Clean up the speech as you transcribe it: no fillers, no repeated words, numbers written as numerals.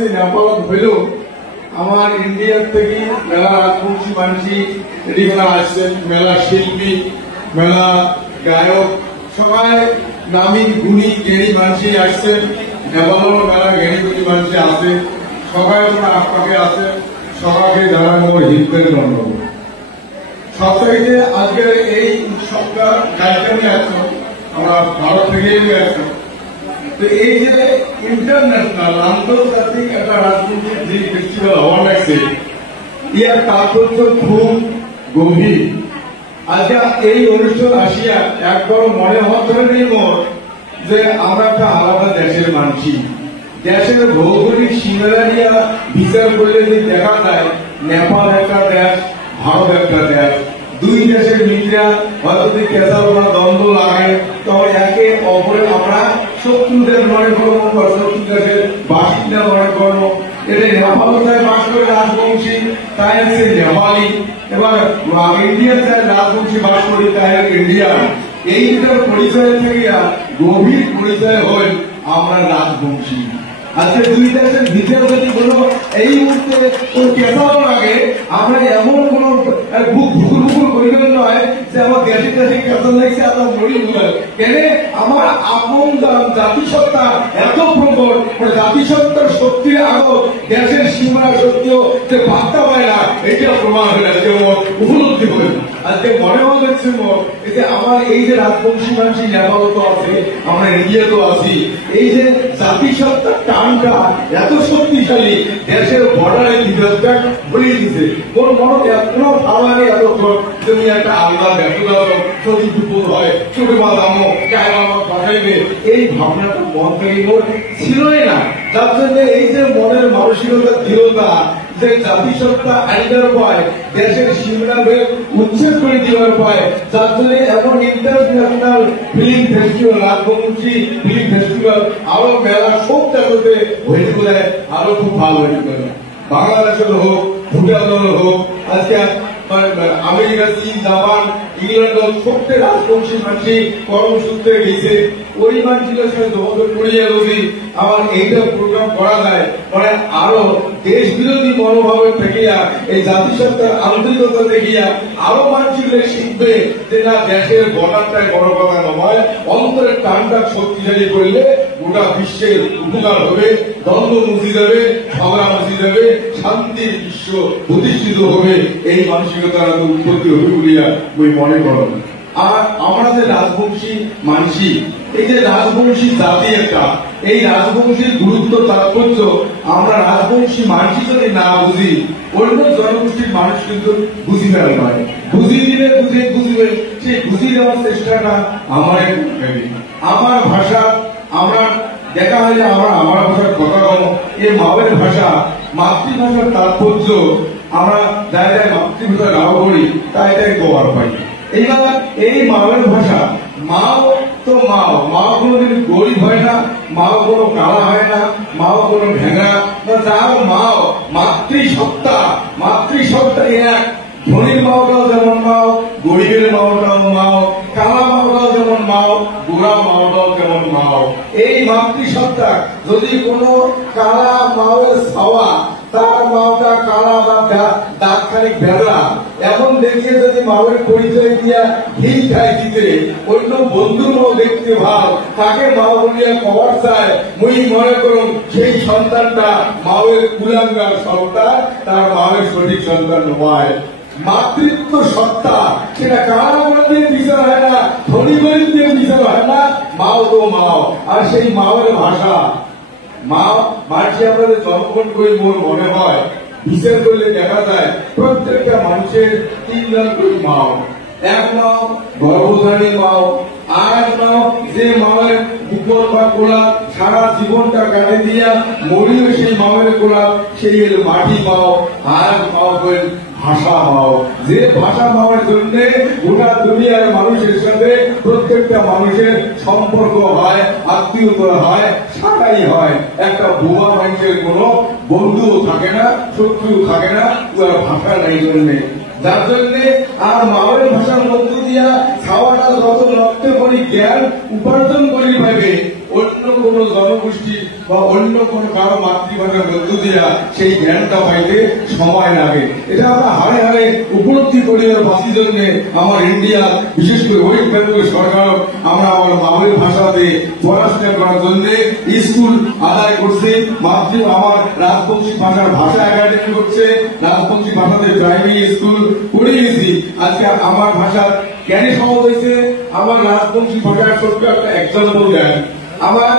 আসছে নেপালত হইলেও আমার ইন্ডিয়ার থেকে মেলা রাজবংশী মানসি এদিকে আসছেন, মেলা শিল্পী, মেলা গায়ক, সবাই নামি গুণী জ্ঞানী মানসি আসছেন। নেপালের মেলা জ্ঞানী গুণী মানসি আছে, সবাই তোমার আশপাশে আছে, সবাইকে জানাই মোর হিন্দের ধন্যবাদ। সবথেকে আজকের এই উৎসবটা কালকে আসছো, আমরা ভারত থেকে আসছো। তো এই যে ইন্টারন্যাশনাল আন্তর্জাতিক একটা রাজনীতি ফেস্টিভ্যাল হওয়ার লাগছে, ইয়ার তাৎপর্য খুব গভীর। আজকে এই অনুষ্ঠান আসিয়া একবার মনে হওয়া ধরে নেই মোর যে আমরা একটা আলাদা দেশের মানুষই। দেশের ভৌগোলিক সীমানা নিয়ে বিচার করলে যে দেখা যায় নেপাল একটা দেশ, ভারত একটা দেশ, দুই দেশের মিত্রা হয়তো যদি কেঁচাপড়া দ্বন্দ্ব লাগে তবে একে অপরে আমরা শত্রুদের মনে করবো বা শত্রু দেশের বাসিন্দা মনে করবো। এটা নেপালতায় বাস করে রাজবংশী, তাই হচ্ছে নেপালি। এবার ইন্ডিয়াতে রাজবংশী বাস করি, তাই ইন্ডিয়ান। এই দুটার পরিচয় থেকে গভীর পরিচয় হয় আমরা রাজবংশী। আজকে দুই দেশের ভিতরে যদি কোনো এই মুহূর্তে কোন কেঁচাও লাগে, আমরা এমন কোন বুক ভুকুর ভুকুর করিবেন নয় যে আমার দেশে দেশে কেঁচা লাগছে এত মরি কেন আমার আপন জাতিসত্তা এত প্রবল, জাতিসত্তার শক্তির আরো দেশের সীমানা সত্যিও যে বার্তা পায় না, এটা প্রমাণ হয়ে আজকে উপলব্ধি হয়ে আজকে মনে হচ্ছে এই যে আমার এই যে রাজবংশী মানুষ নেপাল তো আছে, আমরা ইন্ডিয়া তো আছি, এই যে জাতিসত্তার টানটা এত শক্তিশালী দেশের বর্ডারে বিভাজটা বলিয়ে দিচ্ছে। কোন মনে কোনো ভালো লাগে এত তুমি একটা আলাদা ব্যর্থতা যদি বিপদ হয় চোখে বাঁধামো আমার পাঠাইবে, এই ভাবনাটা মন থেকে মোট ছিলই না। তার জন্য এই যে মনের মানসিকতা দৃঢ়তা, যে জাতিসত্তা আইনার পায়, দেশের সীমানাভেদ উচ্ছেদ করে দেওয়ার পায়, যার জন্য এমন international film festival, Rajbanshi film festival আরো মেলা সব জায়গাতে হয়ে গেলে আরো খুব ভালো হয়ে গেল। বাংলাদেশের হোক, ভুটানের হোক, আজকে আমেরিকা, চীন, জাপান, ইংল্যান্ড সবথেকে রাজবংশী মানুষই কর্মসূত্রে গেছে। ওই মানুষের সাথে যোগাযোগ করিয়া যদি আমার এইটা প্রোগ্রাম করা যায়, মানে আরো দেশ বিরোধী মনোভাবের দেখিয়া এই জাতিসত্তার আন্তরিকতা দেখিয়া আরো মানুষগুলো শিখবে যে না, দেশের বর্ডারটাই বড় কথা নয়, অন্তরের টানটা শক্তিশালী করলে গোটা বিশ্বের উপকার হবে, দ্বন্দ্ব মুছি যাবে, ঝগড়া মুছি যাবে, শান্তির বিশ্ব প্রতিষ্ঠিত হবে। এই মানসিকতার উৎপত্তি হবে বলিয়া ওই মনে করেন। আর আমরা যে রাজবংশী মানসি, এই যে রাজবংশী জাতি একটা, এই রাজবংশীর গুরুত্ব তাৎপর্য আমরা রাজবংশী মানসি যদি না বুঝি, অন্য জনগোষ্ঠীর মানুষ কিন্তু বুঝিবে না। বুঝিয়ে দিলে বুঝিবে, সেই বুঝিয়ে দেওয়ার চেষ্টাটা আমার আমার ভাষা, আমরা দেখা হয় যে আমরা আমার ভাষার কথা কম, এই মাওয়ের ভাষা, মাতৃভাষার তাৎপর্য আমরা যাই যাই মাতৃভাষা গাও করি তাই তাই গোয়ার পাই। এইবার এই মাওয়ের ভাষা, মাও তো মাও, মাও কোনোদিন গরিব হয় না, মাও কোনো কালা হয় না, মাও কোনো ভেঙা, যাও মাও মাতৃসত্তা, মাতৃসত্তা এক। ধনীর মাওটাও যেমন মাও, গরিবের মাওটাও মাও, কালা মাওটাও যেমন মাও, গোড়া মাওটাও যেমন মাও। এই মাতৃসত্তা যদি কোনো কালা মাওয়ের ছাওয়া, তার মাওটা কালা বা দাঁত খানিক ভেদা এমন দেখিয়ে যদি মাওয়ের পরিচয় দিয়া ঘি খাই দিতে, অন্য বন্ধুর মাও দেখতে ভাব, তাকে মাও বলিয়া কবার চায়, মুই মনে করুন সেই সন্তানটা মাওয়ের কুলাঙ্গার সন্তান, তার মাওয়ের সঠিক সন্তান নয়। মাতৃত্ব সত্তা সেটা কারা দিয়ে বিচার হয় না, ধনী গরিব দিয়ে বিচার হয় না, মাও তো মাও। আর সেই মাওয়ের ভাষা, মা মানুষে আমাদের জন্মগ্রহণ করে মোর মনে হয় বিচার করলে দেখা যায় প্রত্যেকটা মানুষের 3 জন করে মাও। এক মাও গর্ভধারী মাও, আর এক মাও যে মায়ের বুকর বা কোলা সারা জীবনটা কাটে দিয়া মরিও সেই মায়ের কোলা, সেই মাটি মাও। আর মাও ভাষা মাও, যে ভাষা মাওয়ার জন্য গোটা দুনিয়ার মানুষের সাথে প্রত্যেকটা মানুষের সম্পর্ক হয়, আত্মীয়তা হয়, সাটাই হয়। একটা বোমা মানুষের কোন বন্ধুও থাকে না, শত্রু থাকে না, ভাষা নাই জন্যে। যার জন্য আর মাওয়ের ভাষার মধ্য দিয়া খাওয়াটা যত রক্তে করি জ্ঞান উপার্জন করি ভাবে অন্য কোন জনগোষ্ঠী বা অন্য কোন কারো মাতৃভাষার মধ্য দিয়া সেই জ্ঞানটা পাইতে সময় লাগে। এটা আমরা হারে হারে উপলব্ধি করি। বাঁচির জন্য আমার ইন্ডিয়া বিশেষ করে ওয়েস্ট বেঙ্গল সরকার আমরা আমার মাওয়ের ভাষাতে পড়াশোনা করার জন্য স্কুল আদায় করছে। আমার রাজবংশী ভাষার ভাষা একাডেমি করছে, রাজবংশী ভাষাতে প্রাইমারি স্কুল করে গেছি। আজকে আমার ভাষার জ্ঞানী সমাজ হয়েছে। আমার রাজবংশী ভাষার ছোট্ট একটা এক্সাম্পল দেন। আমার